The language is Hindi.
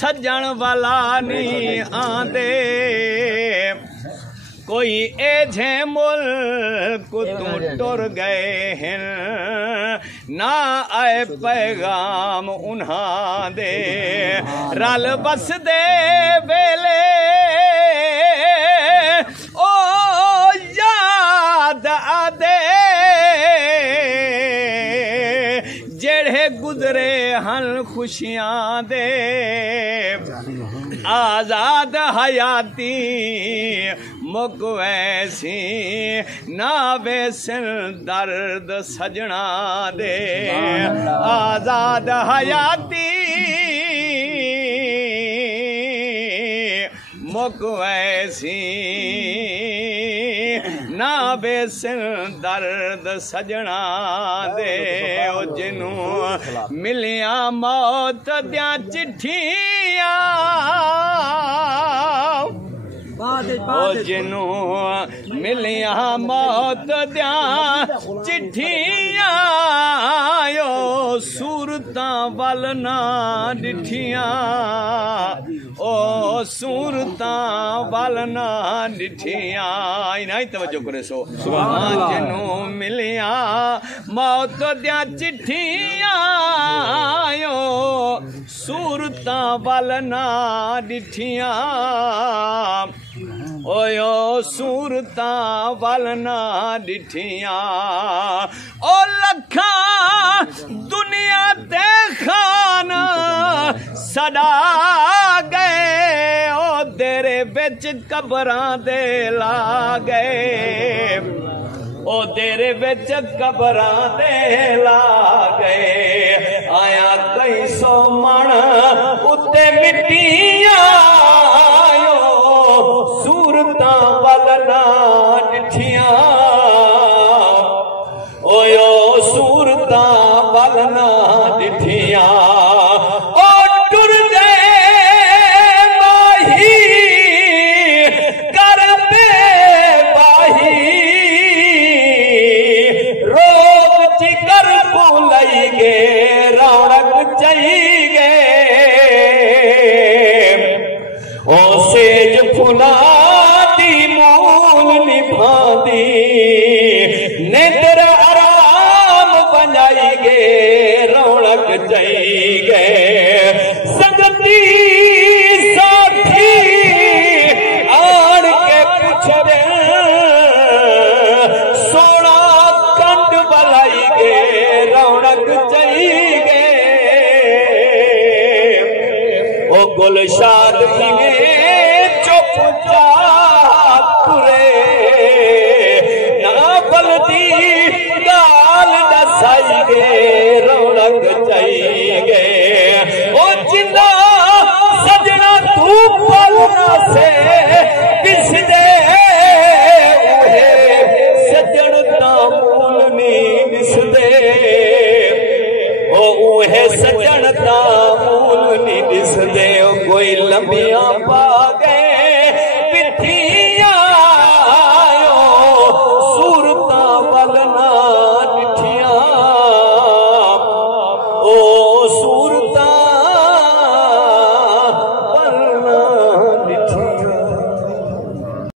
सजन वाला नहीं आंदे कोई एझे मुल्क तू टुर गए हैं ना आए पैगाम उन्हां दे रल बस दे वेले ओ याद आदे जेड़े गुजरे हन खुशियां दे आजाद हयाती मुक वैसी ना वैसन दर्द सजना दे आजाद हयाती मुक वैसी ना बेसन दर्द सजना दे ओ जिनू मिलिया मौत दिया चिट्ठियां ओ जिनू मिलिया मौत दिया चिट्ठियां ओ सूरतां वल ना डिठियां ओ सूरतां वल ना डिठियां इना तवज्जो करे सो जिनू मिलिया मौत दिया चिट्ठियां ओ सूरतां वल ना डिठियां ओयो सूरतां वल ना डिठियां ओ लखा दुनिया ते खाना सदा गए ओ तेरे बिच कबरां दे ला गए ओ तेरे बिच कबरां दे ला गए आया कई सौ मण उत्ते मिट्टियां सूरतां वल ना डिठियां ओयो सूरतां वल ना डिठियां ओ टुर गए माही कर पे बाही रोग जिगर भूलई गे रौनक चई गे ओ सेज फुला निभादी नेत्र आराम बनाई गे रौनक जाई गे संगती साथी आड़ के पुछरे सोना कंड बलाई गे रौनक जाई गे ओ गुलशाद में चुप जा गाल दसाई गे रौनक जाई गे ओ जिंदा सजना तू पलना से पिसदे सजन ता मूल नहीं दिसदे ओ उहे सजन ता मूल नहीं दिसदे कोई लंबिया पा गए